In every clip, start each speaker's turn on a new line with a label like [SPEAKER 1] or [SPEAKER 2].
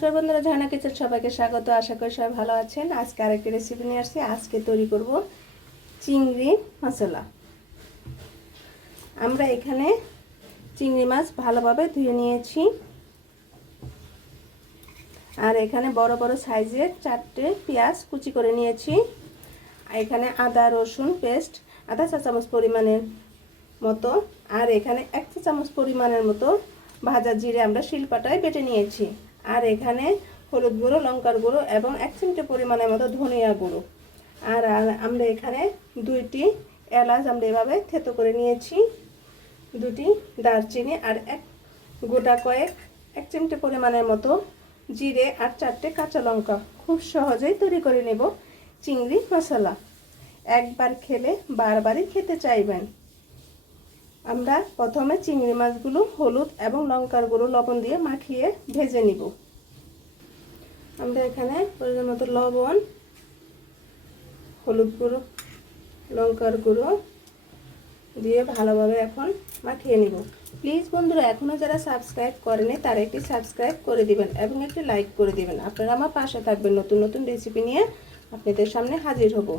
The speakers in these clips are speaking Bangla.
[SPEAKER 1] নমস্কার বন্ধুরা, ঝানা কিচেন সবাইকে স্বাগত। আশা করি সবাই ভালো আছেন। আজকে আরেকটি রেসিপি নিয়ে আসছি। আজকে তৈরি করব চিংড়ি মশলা। আমরা এখানে চিংড়ি মাছ ভালোভাবে ধুয়ে নিয়েছি। আর এখানে বড় বড় সাইজের চারটে পেঁয়াজ কুচি করে নিয়েছি। এখানে আদা, রসুন, পেস্ট, আধা চা চামচ পরিমাণের মতো। আর এখানে এক চা চামচ পরিমাণের মতো ভাজা জিরে আমরা শিলপাটায় বেটে নিয়েছি। আর এখানে হলুদ গুঁড়ো, লঙ্কার গুঁড়ো এবং এক চিমটে পরিমাণের মতো ধনিয়া গুঁড়ো। আর আমরা এখানে দুইটি এলাচ আমরা এভাবে থেতো করে নিয়েছি। দুটি দারচিনি আর এক গোটা কয়েক, এক চিমটে পরিমাণের মতো জিরে আর চারটে কাঁচা লঙ্কা। খুব সহজেই তৈরি করে নেব চিংড়ি মশলা। একবার খেলে বারবারই খেতে চাইবেন। আমরা প্রথমে চিংড়ি মাছগুলো হলুদ এবং লঙ্কার গুঁড়ো লবণ দিয়ে মাখিয়ে ভেজে নিব। আমরা এখানে প্রয়োজন মতো লবণ, হলুদ গুঁড়ো, লঙ্কার গুঁড়ো দিয়ে ভালোভাবে এখন মাখিয়ে নিব। প্লিজ বন্ধুরা এখনও যারা সাবস্ক্রাইব করেনি তারা একটি সাবস্ক্রাইব করে দিবেন এবং একটি লাইক করে দিবেন। আপনারা আমার পাশে থাকবেন নতুন নতুন রেসিপি নিয়ে আপনাদের সামনে হাজির হব।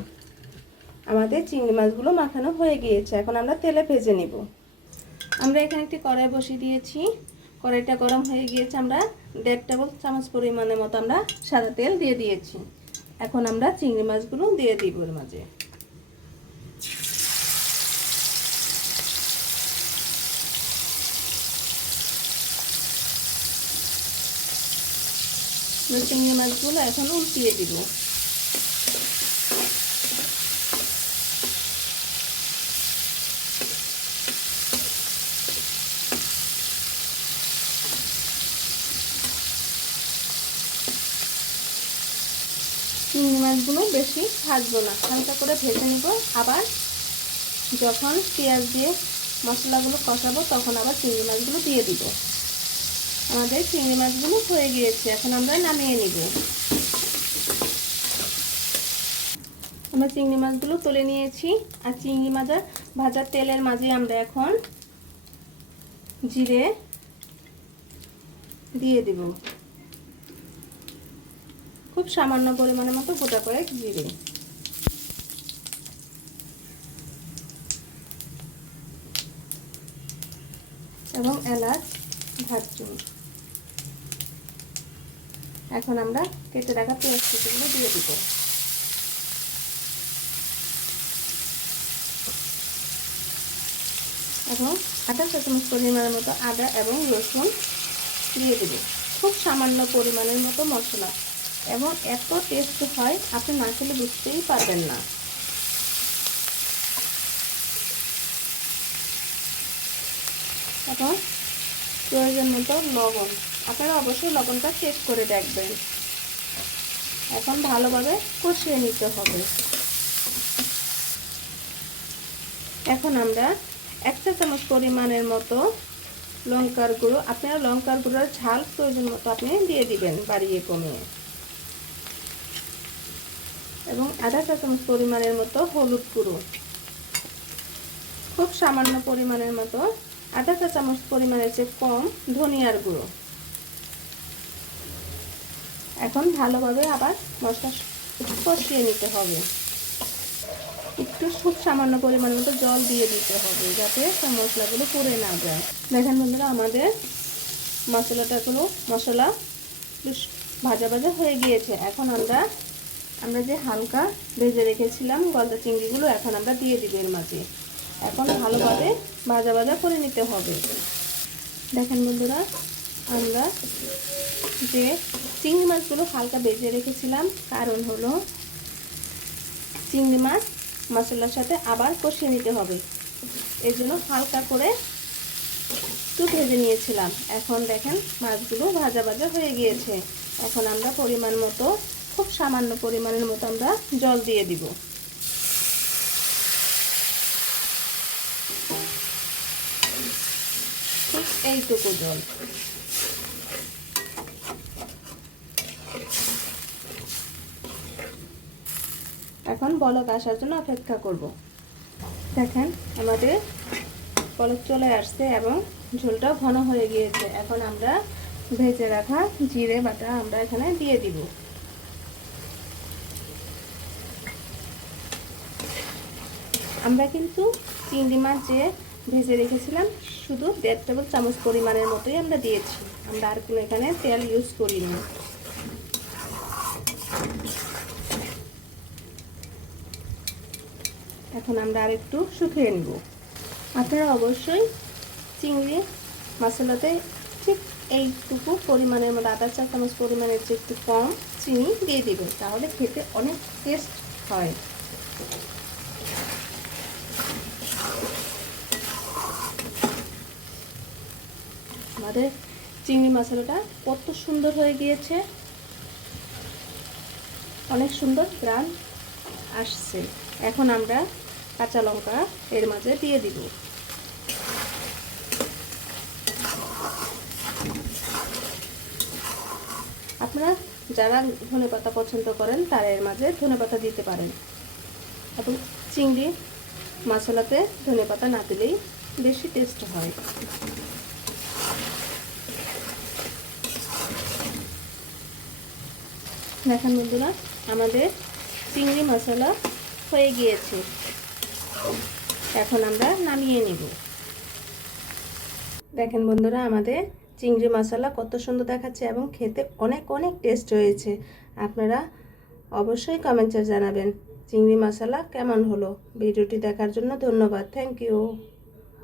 [SPEAKER 1] আমাদের চিংড়ি মাছগুলো মাখানো হয়ে গিয়েছে, এখন আমরা তেলে ভেজে নিব। আমরা এখানে একটি কড়াই বসিয়ে দিয়েছি। কড়াইটা গরম হয়ে গিয়েছে, আমরা দেড় টেবিল চামচ পরিমাণের মতো আমরা সাদা তেল দিয়ে দিয়েছি। এখন আমরা চিংড়ি মাছগুলো দিয়ে দিব এর মাঝে। চিংড়ি মাছগুলো এখন উল্টিয়ে দিব। মাছগুলো বেশি ভাজবো না। হালকা করে ভেজে নিব। আবার যখন পেঁয়াজ দিয়ে মশলাগুলো কষাবো, তখন আবার চিংড়ি মাছগুলো দিয়ে দিব। আমাদের চিংড়ি মাছগুলো হয়ে গিয়েছে। এখন আমরা নামিয়ে নিব। আমরা চিংড়ি মাছগুলো তুলে নিয়েছি। আর চিংড়ি মাছ ভাজার তেলের মাঝে আমরা এখন জিরে দিয়ে দিব। খুব সামান্য পরিমাণের মতো গোটা কয়েক জিরে এবং এলাচ দারচিনি এখন আমরা কেটে রাখা পেঁয়াজ কুচিগুলো দিয়ে দিব। এবং আধা চা চামচ পরিমাণের মতো আদা এবং রসুন দিয়ে দেব। খুব সামান্য পরিমাণের মতো মশলা। এবং এত টেস্ট হয়, আপনি না খেলে বুঝতেই পারবেন না। এখন প্রয়োজন মতো লবণ। আপনারা অবশ্যই লবণটা চেক করে দেখবেন। এখন ভালোভাবে কষিয়ে নিতে হবে। এখন আমরা এক চা চামচ পরিমাণের মতো লঙ্কার গুঁড়ো, আপনারা লঙ্কার গুঁড়োর ঝাল প্রয়োজন মতো আপনি দিয়ে দিবেন বাড়িয়ে কমিয়ে। এবং আধা চা চামচ পরিমাণের মতো হলুদ গুঁড়ো। খুব সামান্য পরিমাণের মতো আধা চা চামচ পরিমাণের চেয়ে কম ধনিয়ার গুঁড়ো। এখন ভালোভাবে আবার মশলা কষিয়ে নিতে হবে। একটু খুব সামান্য পরিমাণ মতো জল দিয়ে দিতে হবে যাতে মশলাগুলো পুড়ে না যায়। দেখেন বন্ধুরা, আমাদের মশলাটাগুলো, মশলা ভাজা ভাজা হয়ে গিয়েছে। এখন আমরা আমরা যে হালকা ভেজে রেখেছিলাম গলদা চিংড়িগুলো, এখন আমরা দিয়ে দিব এর মাঝে। এখন ভালোভাবে ভাজা ভাজা করে নিতে হবে। দেখেন বন্ধুরা, আমরা যে চিংড়ি মাছগুলো হালকা ভেজে রেখেছিলাম, কারণ হলো চিংড়ি মাছ মশলার সাথে আবার কষিয়ে নিতে হবে। এই জন্য হালকা করে একটু ভেজে নিয়েছিলাম। এখন দেখেন মাছগুলো ভাজা ভাজা হয়ে গিয়েছে। এখন আমরা পরিমাণ মতো খুব সামান্য পরিমাণের মতো আমরা জল দিয়ে দিব। এইটুকু জল। এখন বলক আসার জন্য অপেক্ষা করব। দেখেন আমাদের বলক চলে আসছে এবং ঝোলটা ঘন হয়ে গিয়েছে। এখন আমরা ভেজে রাখা জিরে বাটা আমরা এখানে দিয়ে দিব। আমরা কিন্তু চিংড়ি মাছ যে ভেজে রেখেছিলাম, শুধু দেড় টেবিল চামচ পরিমাণের মতোই আমরা দিয়েছি। আমরা আর কোনো এখানে তেল ইউজ করিনি। এখন আমরা আর একটু শুকিয়ে নেব। আপনারা অবশ্যই চিংড়ি মশলাতে ঠিক এইটুকু পরিমাণের মধ্যে আধা চা চামচ পরিমাণের চেয়ে একটু কম চিনি দিয়ে দিবেন, তাহলে খেতে অনেক টেস্ট হয়। আমাদের চিংড়ি মশলাটা কত সুন্দর হয়ে গিয়েছে। অনেক সুন্দর প্রাণ আসছে। এখন আমরা কাঁচা লঙ্কা এর মাঝে দিয়ে দিব। আপনারা যারা ধনে পাতা পছন্দ করেন, তারা এর মাঝে ধনে পাতা দিতে পারেন। এবং চিংড়ি মশলাতে ধনে পাতা না দিলেই বেশি টেস্ট হয়। দেখেন বন্ধুরা, আমাদের চিংড়ি মশলা হয়ে গিয়েছে। এখন আমরা নামিয়ে নিব। দেখেন বন্ধুরা, আমাদের চিংড়ি মশলা কত সুন্দর দেখাচ্ছে এবং খেতে অনেক অনেক টেস্ট হয়েছে। আপনারা অবশ্যই কমেন্টে জানাবেন, চিংড়ি মশলা কেমন হলো? ভিডিওটি দেখার জন্য ধন্যবাদ। Thank you